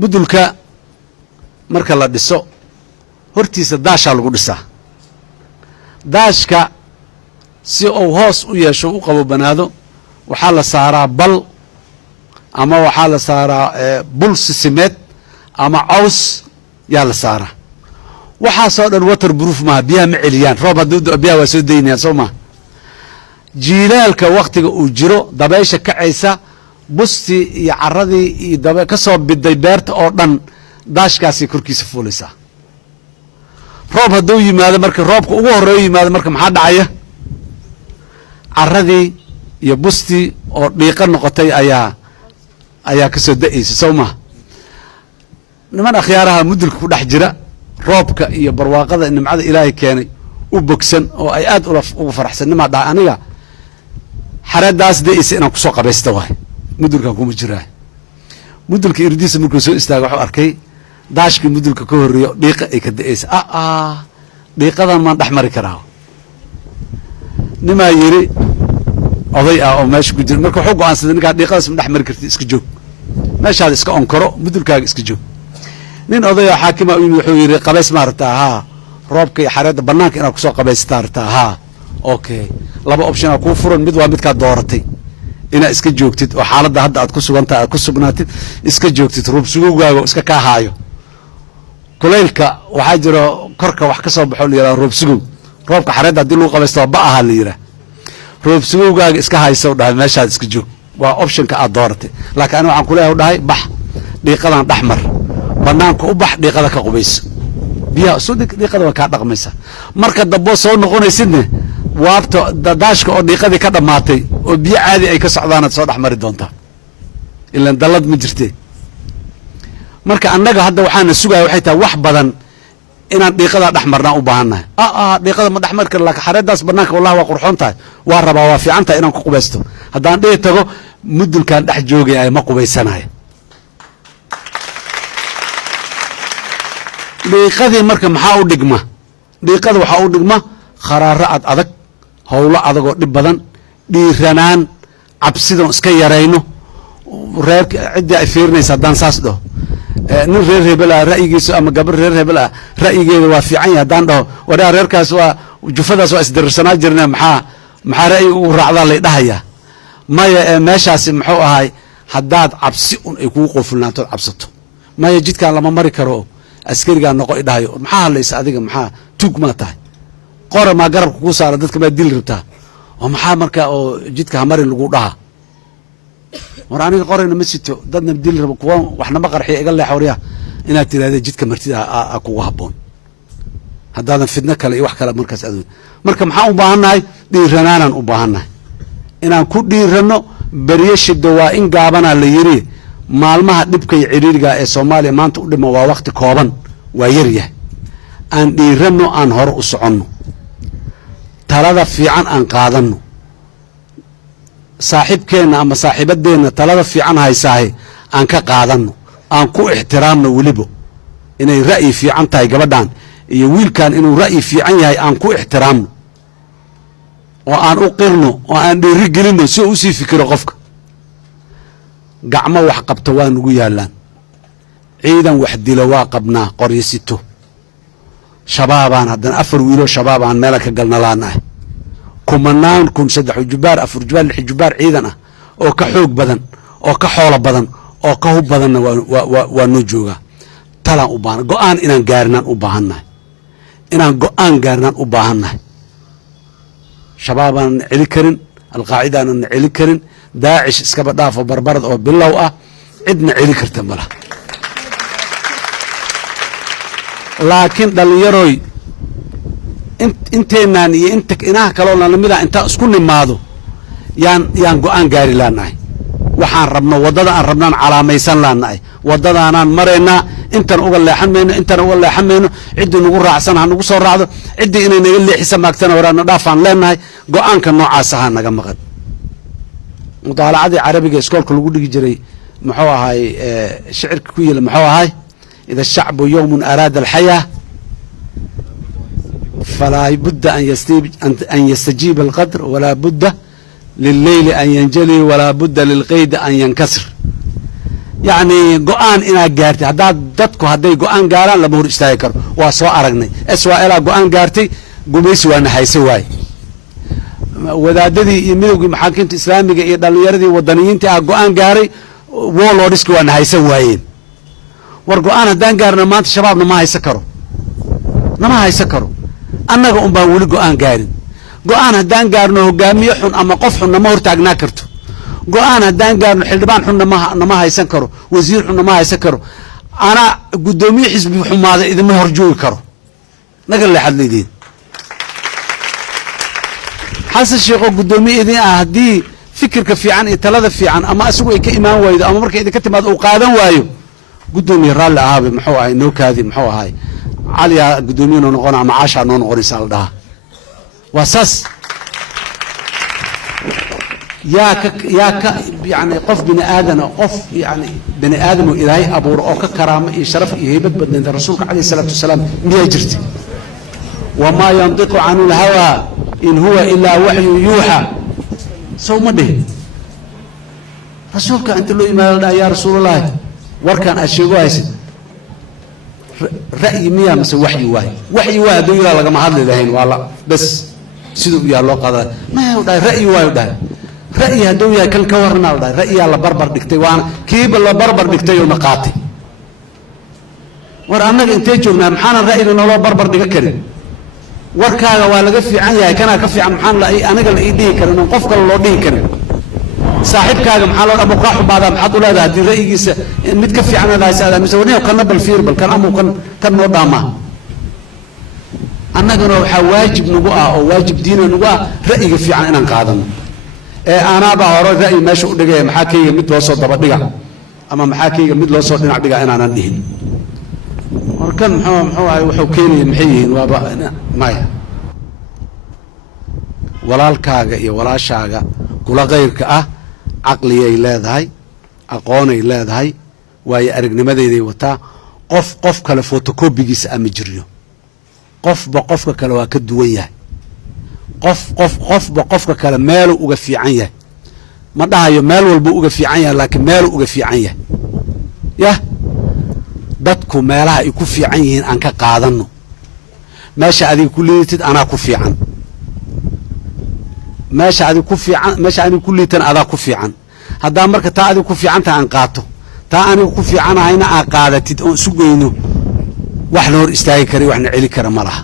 mudulka marka la dhiso hortiisa daashaa lagu dhisaa daashka si uu hoos u yeesho u qabobanaado waxaa la saaraa bal ama waxaa la saaraa bul sisimeed ama caws yaa la saaraa waxaasoo dhan water proof maaha biyaha ma celiyaan roob hadduu biyaha waa soo daynayaan soo maha jiilaalka wakhtiga uu jiro dabaysha kacaysa bustii iyo caradii iyo ka soo biday beerta oo dhan daashkaasay korkiisa fuulaysaa roob hadduu yimaado marka roobka ugu horreeyo yimaado marka maxaa dhacaya caradii iyo bustii oo dhiiqa noqotay ayaa ka soo da'aysa soo maha niman akhyaaraha mudulka ku dhex jira roobka iyo barwaaqada nimcada ilaahay keenay u bogsan oo ay aad uga faraxsan nimaa dhaha aniga xareeddaas da'aysa inaan kusoo qabaysta waay mudulkan kuma jiraa mudulka irdiisa markuu soo istaaga wuxuu arkay daashkii mudulka ka horreeyo dhiiqa ay ka da'aysa dhiiqadan maan dhex mari karaa nimaa yidhi oday ah oo meesha ku jira marka wuxuu go'aansaday ninkaa dhiiqadaas ma dhex mari karti iska joog meeshaada iska onkoro mudulkaaga iska joog nin odayoo xaakima u yimid wuxuu yidhi qabays ma aragtaa haa roobka iyo xareedda bannaanka inaad kusoo qabaysata aragtaa haa okay laba optionaa kuu furan mid waa midkaad dooratay inaad iska joogtid oo xaaladda hadda aad ku sugantahay aad ku sugnaatid iska joogtid roobsugowgaaga iska kaa haayo kulaylka waxaa jiro korka wax ka soo baxo la yidhaha roobsugow roobka xareedda haddii lagu qabaysto waa ba ahaa la yidhaah roobsugowgaaga iska hayso dhahay meeshaad iska joog waa optionka aad dooratay laakiin aniga waxaan kuleeyahay dhahay bax dhiiqadan dhex mar bannaanka u bax dhiiqada ka qubayso biyaha isu dhig dhiiqada waa kaa dhaqmaysa marka damboo soo noqonaysidne waabta daashka oo dhiiqadii ka dhammaatay oo biyo caadi ay ka socdaanaad soo dhex mari doontaa ilaan dallad ma jirtee marka annaga hadda waxaana sugaya waxay tahay wax badan inaan dhiiqadaa dhex marnaan u baahannahay dhiiqada ma dhex mari kara laakiin xareeddaas bannaanka wallahi waa qurxoon tahay waa rabaa waa fiican tahay inaan ku qubaysto haddaan dhihi tago mudulkaan dhex joogaya ma qubaysanaya dhiiqadii marka maxaa u dhigma dhiiqada waxaa u dhigma kharaaro ad adag howlo adagoo dhib badan dhiiranaan cabsidan iska yarayno reerka ciddii ay fiirinaysa haddaan saas dhaho nin reer hebel ah ra'yigiisu ama gabar reer hebel ah ra'yigeeda waa fiican yahay haddaan dhaho waraa reerkaas waa jufadaas waa isdararsanaa jirna maxaa ra'yi ugu raacdaa lay dhahayaa maya meeshaasi muxuu ahay haddaad cabsi un ay kugu qofulnaantood cabsato maya jidkaan lama mari karo askarigaa noqo i dhahayo maxaa hadlaysa adiga maxaa tuug maa tahay qora maa garabka kuu saara dadka maa dili rabtaa oo maxaa markaa oo jidka hamarin lagu dhaha war aniga qorayna ma sito dadna dili rabo kuwa waxnama qarxiya iga leex waryaa inaad tirahdee jidka martida kugu habboon haddaadan fidno kale iyo wax kale markaas adoon marka maxaan u baahannahay dhiiranaanaan u baahannahay inaan ku dhiiranno beryo shiddo waa in gaabanaa la yiri maalmaha dhibka iyo ciriiriga ee Soomaaliya maanta u dhimo waa waqti kooban waa yar yahay aan dhiiranno aan hore u soconno talada fiican aan qaadanno saaxiibkeenna ama saaxiibadeenna talada fiican haysaahay aan ka qaadanno aan ku ixtiraamno weliba inay ra'yi fiican tahay gabadhan iyo wiilkan inuu ra'yi fiican yahay aan ku ixtiraamno oo aan u qirno oo aan dhiiri gelinno si uu usii fikiro qofka gacmo wax qabta waa nugu yaallaan ciidan wax dilo waa qabnaa qoryo sito shabaabaan haddana 4 wiilo shabaabaan meela ka galnalaanahay kumanaan kun 3 jubaar 4 jubaar 6 jubaar ciidan ah oo ka xoog badan oo ka xoolo badan oo ka hub badanna waa noo joogaa talaan u baahan go'aan inaan gaarnaan u baahannahay inaan go'aan gaarnaan u baahannahay shabaabaan celi karin alqaacidaanan celi karin daacish iskaba dhaafo barbarad oo bilow ah cidna celi karta ma laha laakiin dhallinyaroy inteenaan iyo inta inaha kaloo lamida intaa isku nimaado yaan go'aan gaari laanahay waxaan rabno waddada aan rabnaan calaamaysan laanahay waddadaanaan maraynaa intaan uga leexan mayno intaan uga leexan mayno ciddii nagu raacsan ha nagu soo raacdo ciddii inay naga leexisa maagtana waraana dhaafaan leenahay go'aanka noocaas ahaa naga maqan mudaalacadii carabiga iskoolka lagu dhigi jiray muxuu ahay shicirka ku yila muxuu ahay إذا الشعب يوم أراد الحياة فلا بد أن يستجيب القدر ولا بد لليل أن ينجلي ولا بد للقيد أن ينكسر يعني قوان إنا قارتي هداد دادكو هداي قوان قاران لما هو استاهي كرو واسوا أرقني اسوا إلا قوان قارتي قميسي وانا حيسواي wadaadadii iyo midowgii maxaakiimta islaamiga iyo dhallinyaradii wadaniyiintii ah go-aan gaaray warlordska waana haysan waayeen war go-aan haddaan gaarna maanta shabaabna ma haysan karo nama haysan karo annaga un baan weli go-aan gaarin go-aan haddaan gaarno hogaamiye xun ama qof xun nama hortaagnaa karto go-aan haddaan gaarno xildhibaan xun nama haysan karo wasiir xun nama haysan karo ana guddoomiye xisbi xumaada idima horjoogi karo naga leexad leediin xasan sheekho guddoomiye idin ah haddii fikirka fiican iyo talada fiican ama asigu ay ka imaan waydo ama markay idinka timaado uu qaadan waayo guddoomiye raalli ahaabe muxuu ahay noo kaadi muxuu ahay caliyaa guddoomiye noo noqona ama caashaa noo noqonaysaa la dhahaa waa saas yaa ka yani qof bini aadana qof yani bini aadam oo ilaahay abuuro oo ka karaamo iyo sharaf iyo heybad badnaynta rasuulka calayhi salaatu wasalaam miyaa jirtay wamaa yandiqu canu lhawaa in huwa ilaa waxyu yuuxa sow ma dhihin rasuulka inta loo yimaado la dhaha yaa rasuulallaahi warkaan aad sheego haysid ra'yi miyaa mise waxyi waay waxyi waay hadduu yidhaha lagama hadli lahayn waa la bes siduu yaa loo qaada maya u dhahay ra'yi waayu dhahay ra'yi hadduu yahay kan ka warranaa la dhahay ra'yiyaa la barbar dhigtay waana kiiba la barbar dhigtay oo na qaatay war annaga intee joognaa maxaanan ra'yiga nooloo barbar dhiga karin warkaaga waa laga fiican yahay kanaa ka fiican maxaan aniga la ii dhihi karin oon qof kale loo dhihi karin saaxiibkaaga maxaa loo ama kaa xumaadaa maxaad u leedahay haddii ra'yigiisa mid ka fiican aad haysa mise warniyo kana bal fiir bal kan amuu kan noo dhaamaa annagana waxaa waajib nagu ah oo waajib diina nagu ah ra'yiga fiican inaan qaadano ee aanaabaa hore ra'yi meesha u dhigaya maxaa kayga mid loo soo daba dhiga ama maxaa kayga mid loo soo dhinac dhiga inaanan dhihin warkan muxuu ahay wuxuu keenaya maxay yihiin waaba maya walaalkaaga iyo walaashaaga kula kayrka ah caqliyay leedahay aqoonay leedahay waayo aragnimadeyday wataa qof kale fotocopigiisa ama jiryo qofba qofka kale waa ka duwan yahay qofba qofka kale meeluu uga fiican yahay ma dhahayo meel walbuu uga fiican yahay laakiin meeluu uga fiican yahay yah dadku meelaha ay ku fiican yihiin aan ka qaadano meesha adiga ku liitid anaa ku fiican meesha adiga ku fiican meesha aniga ku liitan adaa ku fiican haddaa marka taa adiga ku fiicantaha aan qaato taa aniga ku fiicanahayna aa qaadatid oon isu geyno wax la hor istaagi kara waxna celi kara ma laha